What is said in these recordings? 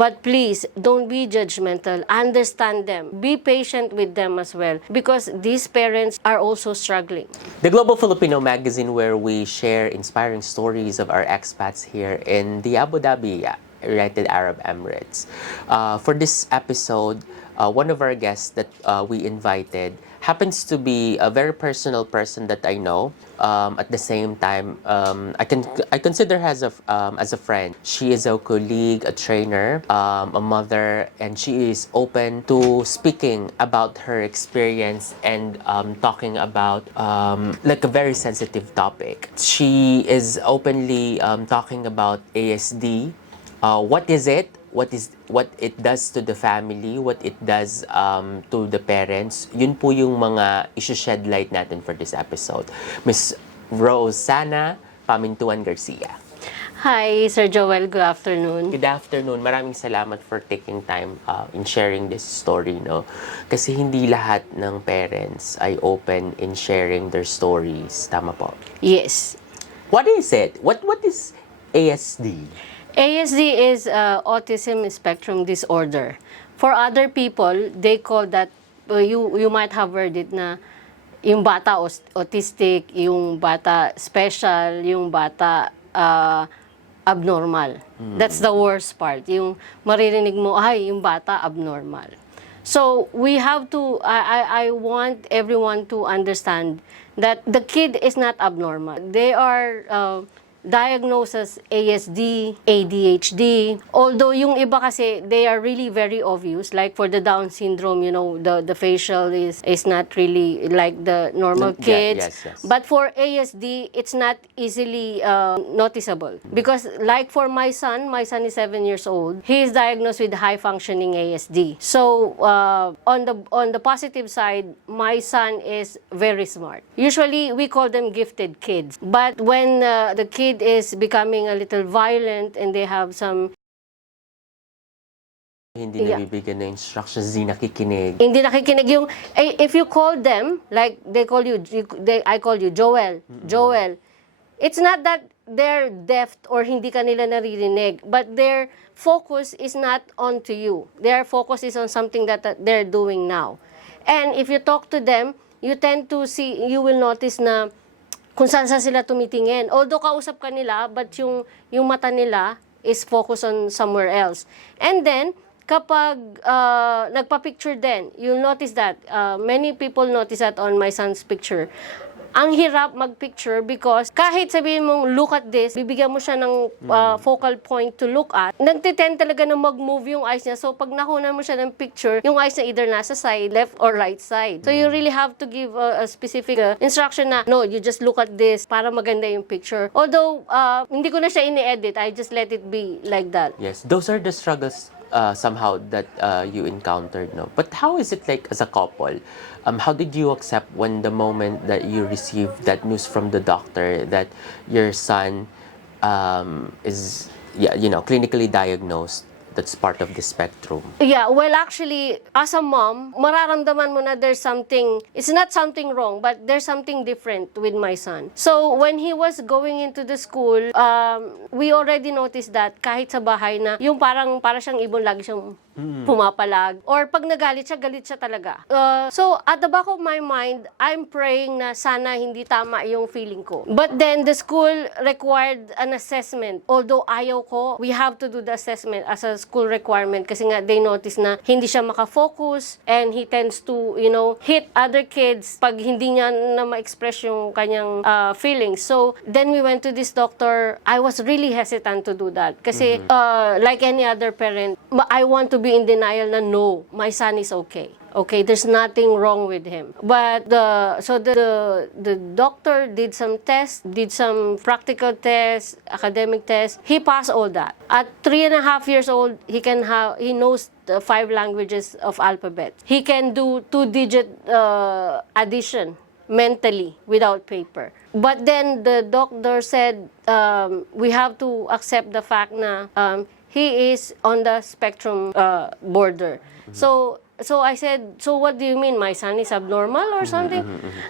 But please, don't be judgmental. Understand them. Be patient with them as well, because these parents are also struggling. The Global Filipino magazine, where we share inspiring stories of our expats here in the Abu Dhabi, United Arab Emirates. For this episode, one of our guests that we invited happens to be a very personal person that I know. At the same time, I consider her as a friend. She is a colleague, a trainer, a mother, and she is open to speaking about her experience and talking about like a very sensitive topic. She is openly talking about ASD. What is it? What it does to the family, what it does to the parents. Yun po yung mga issue-shed light natin for this episode. Ms.Rosanna Garcia. Hi, Sir Joel. Good afternoon. Good afternoon. Maraming salamat for taking time in sharing this story, no? Kasi hindi lahat ng parents ay open in sharing their stories. Tama po? Yes. What is it? What is ASD? ASD is Autism Spectrum Disorder. For other people, they call that, you might have heard it na yung bata autistic, yung bata special, yung bata abnormal. That's the worst part. Yung maririnig mo, ay, yung bata abnormal. So we have to, I want everyone to understand that the kid is not abnormal. They are diagnosed as ASD, ADHD. Although yung iba kasi, they are really very obvious. Like for the Down syndrome, you know, the facial is not really like the normal kids. Yes. But for ASD, it's not easily noticeable. Because like for my son is 7 years old. He is diagnosed with high-functioning ASD. So on the positive side, my son is very smart. Usually, we call them gifted kids. But when the kid is becoming a little violent and they have some Hindi nabibigyan ng instructions, hindi nakikinig. Hindi nakikinig yung, if you call them, like they call you, I call you Joel, Joel, it's not that they're deaf or hindi ka nila naririnig, but their focus is not onto you. Their focus is on something that they're doing now. And if you talk to them, you tend to see, you will notice na kung saan sila tumitingin. Although kausap ka nila, but yung mata nila is focused on somewhere else. And then, kapag nagpa-picture din, you'll notice that, many people notice that on my son's picture. Ang hirap mag-picture because kahit sabihin mong look at this, bibigyan mo siya ng focal point to look at, nagtitend talaga na mag-move yung eyes niya. So pag nakuha mo siya ng picture, yung eyes niya either nasa side, left or right side. So you really have to give a specific instruction na, no, you just look at this para maganda yung picture. Although, hindi ko na siya ini-edit, I just let it be like that. Yes, those are the struggles somehow that you encountered, no? But how is it like as a couple? How did you accept when the moment that you received that news from the doctor that your son is, clinically diagnosed? That's part of the spectrum. Yeah, well actually, as a mom, mararamdaman mo na there's something, it's not something wrong, but there's something different with my son. So when he was going into the school, we already noticed that kahit sa bahay na, yung para siyang ibon, lagi siyang pumapalag. Or pag nagalit siya, galit siya talaga. So at the back of my mind, I'm praying na sana hindi tama yung feeling ko. But then the school required an assessment. Although ayaw ko, we have to do the assessment as a school requirement kasi nga they notice na hindi siya makafocus and he tends to, hit other kids pag hindi niya na ma-express yung kanyang feelings. So then we went to this doctor. I was really hesitant to do that kasi like any other parent, I want to be in denial na no, my son is okay. Okay, there's nothing wrong with him. But the doctor did some tests, did some practical tests, academic tests. He passed all that. At 3.5 years old, he knows the 5 languages of alphabet. He can do 2-digit addition mentally without paper. But then the doctor said we have to accept the fact na he is on the spectrum border. So I said, so what do you mean? My son is abnormal or something?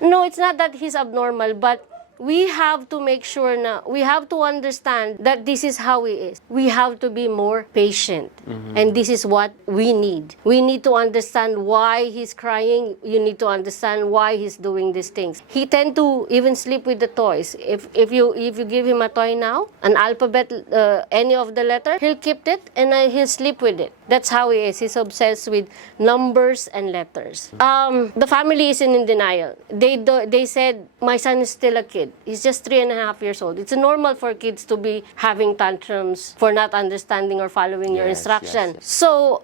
No, it's not that he's abnormal, but we have to make sure na, we have to understand that this is how he is. We have to be more patient. And this is what we need. We need to understand why he's crying. You need to understand why he's doing these things. He tend to even sleep with the toys. If you give him a toy now, an alphabet, any of the letter, he'll keep it and he'll sleep with it. That's how he is. He's obsessed with numbers and letters. The family is in denial. They said, my son is still a kid. He's just 3.5 years old. It's normal for kids to be having tantrums for not understanding or following your instruction. Yes. So,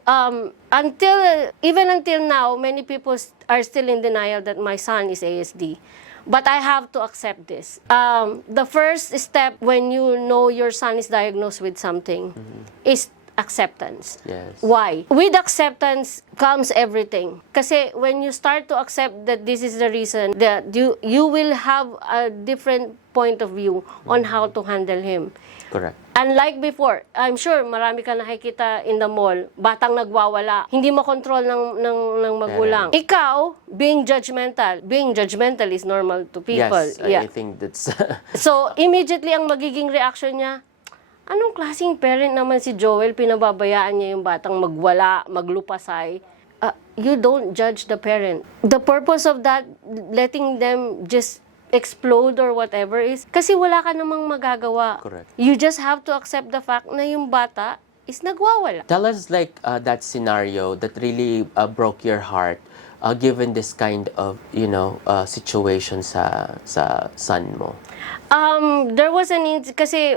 even until now, many people are still in denial that my son is ASD. But I have to accept this. The first step when you know your son is diagnosed with something is acceptance. Yes. Why? With acceptance comes everything. Kasi when you start to accept that this is the reason, that you will have a different point of view on how to handle him. Correct. Unlike before, I'm sure marami ka nakikita in the mall, batang nagwawala, hindi makontrol ng magulang. Ikaw, being judgmental is normal to people. Yes, I think that's... So, immediately ang magiging reaction niya, anong klaseng parent naman si Joel, pinababayaan niya yung batang magwala, maglupasay. You don't judge the parent. The purpose of that, letting them just explode or whatever is, kasi wala ka namang magagawa. Correct. You just have to accept the fact na yung bata is nagwawala. Tell us like that scenario that really broke your heart given this kind of, situation sa son mo. There was kasi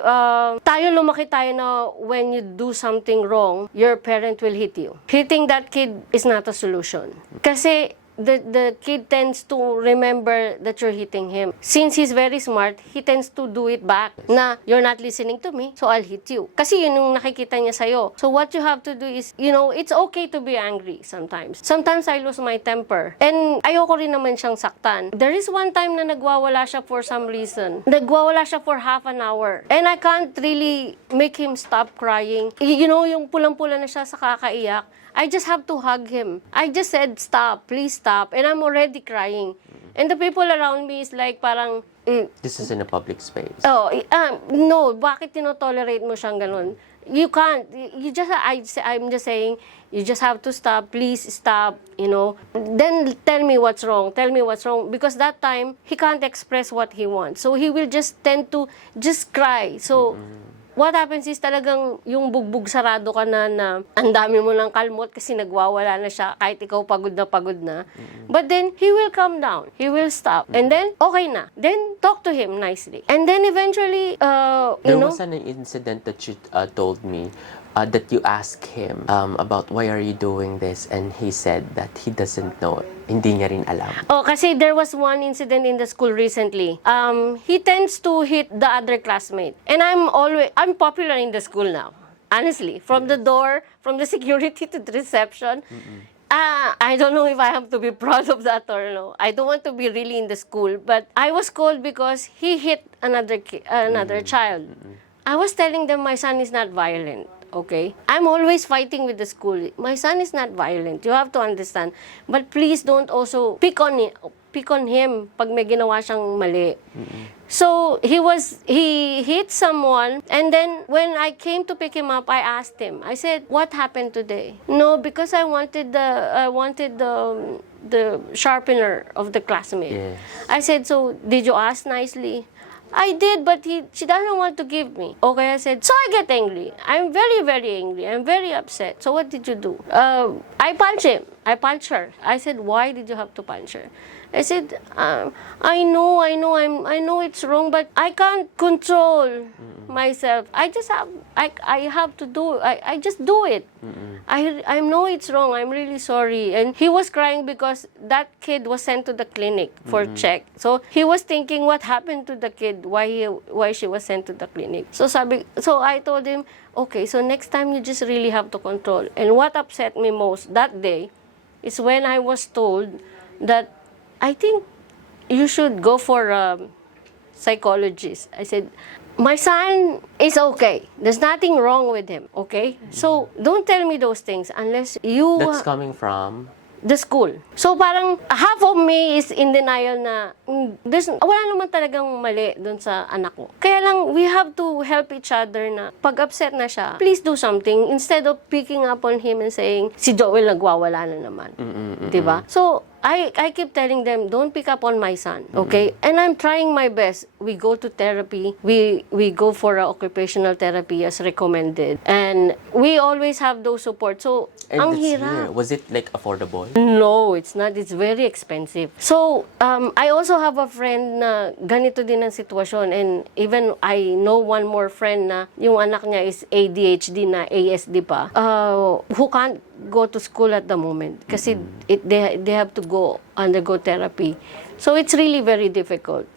tayo lumaki tayo na when you do something wrong, your parent will hit you. Hitting that kid is not a solution. Kasi the kid tends to remember that you're hitting him. Since he's very smart, he tends to do it back. Na, you're not listening to me, so I'll hit you. Kasi yun yung nakikita niya sa'yo. So what you have to do is, it's okay to be angry sometimes. Sometimes I lose my temper. And ayoko rin naman siyang saktan. There is one time na nagwawala siya for some reason. Nagwawala siya for half an hour. And I can't really make him stop crying. Yung pulang-pula na siya sa kakaiyak. I just have to hug him. I just said, stop, please stop. And I'm already crying. And the people around me is like parang... This is in a public space. No, bakit tinotolerate mo siyang ganun? You can't. I'm just saying, you just have to stop, please stop, Then tell me what's wrong. Because that time, he can't express what he wants. So he will just tend to just cry. So... What happens is talagang yung bugbog sarado ka na ang dami mo ng kalmot kasi nagwawala na siya kahit ikaw pagod na. But then, he will calm down. He will stop. And then, okay na. Then, talk to him nicely. And then eventually, There was an incident that you told me that you asked him about why are you doing this, and he said that he doesn't know. Hindi niya rin alam. Kasi there was one incident in the school recently. He tends to hit the other classmate. And I'm popular in the school now. Honestly, from the door, from the security to the reception. I don't know if I have to be proud of that or no. I don't want to be really in the school, but I was called because he hit another child. I was telling them my son is not violent. Okay? I'm always fighting with the school. My son is not violent. You have to understand. But please don't also pick on him pag may ginawa siyang mali. So, he hit someone, and then when I came to pick him up, I asked him. I said, "What happened today?" "No, because I wanted the sharpener of the classmate." Yes. I said, "So, did you ask nicely?" "I did, but she doesn't want to give me." Okay, I said, so I get angry. I'm very, very angry. I'm very upset. So what did you do? I punched him. I punched her. I said, why did you have to punch her? I said, I know it's wrong, but I can't control myself. I have to do. I just do it. I know it's wrong. I'm really sorry. And he was crying because that kid was sent to the clinic for check. So he was thinking what happened to the kid, why she was sent to the clinic. So I told him, okay, so next time you just really have to control. And what upset me most that day is when I was told that I think you should go for a psychologist. I said, my son is okay. There's nothing wrong with him, okay? So don't tell me those things unless you... That's coming from the school. So parang half of me is in denial na wala naman talagang mali doon sa anak ko. Kaya lang, we have to help each other na pag upset na siya, please do something instead of picking up on him and saying, si Joel nagwawala na naman. Diba? So, I keep telling them, don't pick up on my son, okay? And I'm trying my best. We go to therapy. We go for occupational therapy as recommended. And we always have those support. So, And ang this hirap. year, was it like affordable? No, it's not. It's very expensive. So, I also have a friend na ganito din ang sitwasyon. And even I know one more friend na yung anak niya is ADHD na ASD pa, who can't go to school at the moment kasi they have to undergo therapy. So, it's really very difficult.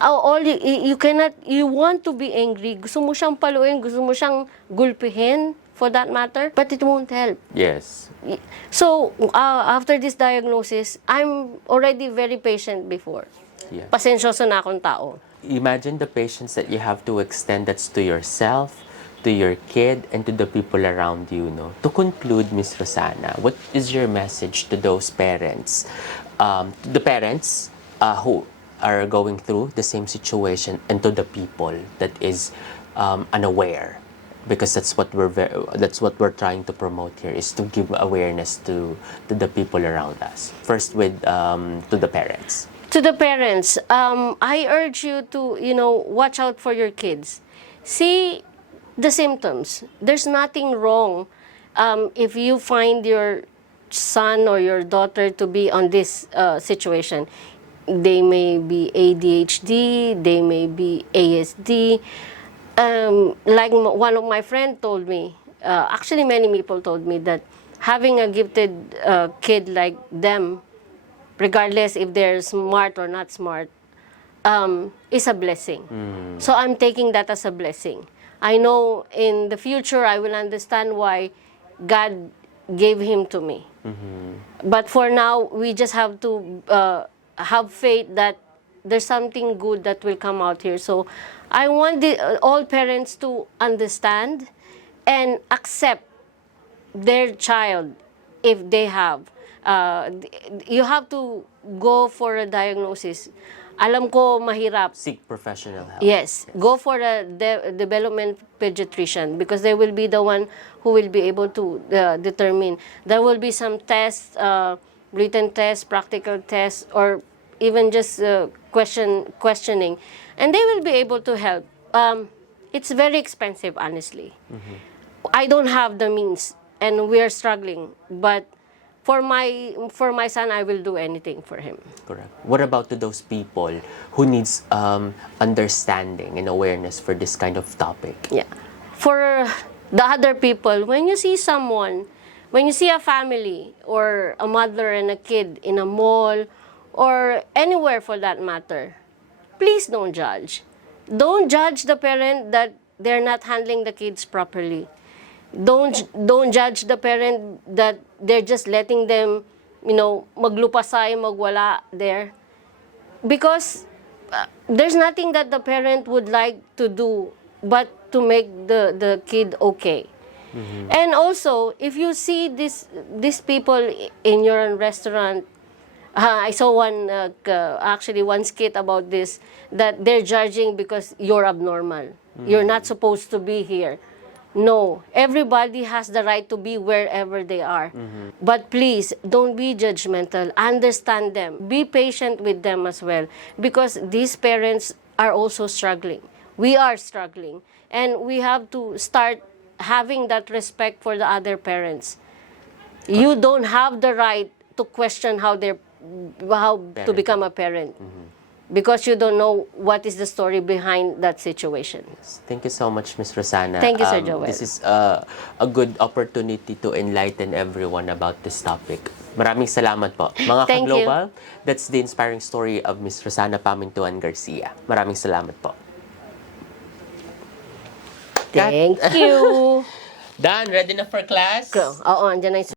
All you want to be angry, gusto mo siyang paluin, gusto mo siyang gulpihin, for that matter, but it won't help. Yes. So, after this diagnosis, I'm already very patient before. Yeah. Pasensyoso na akong tao. Imagine the patience that you have to extend that's to yourself, to your kid, and to the people around you, no? To conclude, Ms. Rosanna, what is your message to those parents, the parents who are going through the same situation, and to the people that is unaware? Because that's what we're trying to promote here, is to give awareness to the people around us. First with to the parents. To the parents, I urge you to, watch out for your kids. See the symptoms. There's nothing wrong if you find your son or your daughter to be on this situation. They may be ADHD, they may be ASD. Like one of my friends told me, actually many people told me that having a gifted kid like them, regardless if they're smart or not smart, is a blessing. So I'm taking that as a blessing. I know in the future I will understand why God gave him to me. But for now, we just have to have faith that there's something good that will come out here. So I want all parents to understand and accept their child if they have. You have to go for a diagnosis. Alam ko mahirap. Seek professional help. Yes, go for a development pediatrician because they will be the one who will be able to determine. There will be some tests, written tests, practical tests, or even just questioning, and they will be able to help. It's very expensive, honestly. I don't have the means, and we are struggling, but for my son, I will do anything for him. Correct. What about to those people who needs understanding and awareness for this kind of topic? Yeah. For the other people, when you see someone, when you see a family or a mother and a kid in a mall or anywhere for that matter, please don't judge. Don't judge the parent that they're not handling the kids properly. Don't judge the parent that they're just letting them, maglupasay, magwala there. Because there's nothing that the parent would like to do but to make the kid okay. And also, if you see these people in your restaurant, I saw one skit about this, that they're judging because you're abnormal. You're not supposed to be here. No, everybody has the right to be wherever they are. But please, don't be judgmental. Understand them. Be patient with them as well. Because these parents are also struggling. We are struggling. And we have to start having that respect for the other parents. You don't have the right to question how to become a parent. Because you don't know what is the story behind that situation. Thank you so much, Ms. Rosanna. Thank you, Sir Joel. This is a good opportunity to enlighten everyone about this topic. Maraming salamat po. Mga Thank ka-global, that's the inspiring story of Ms. Rosanna Pamintuan Garcia. Maraming salamat po. Thank you. Dan, ready na for class? Oo, andyan na yung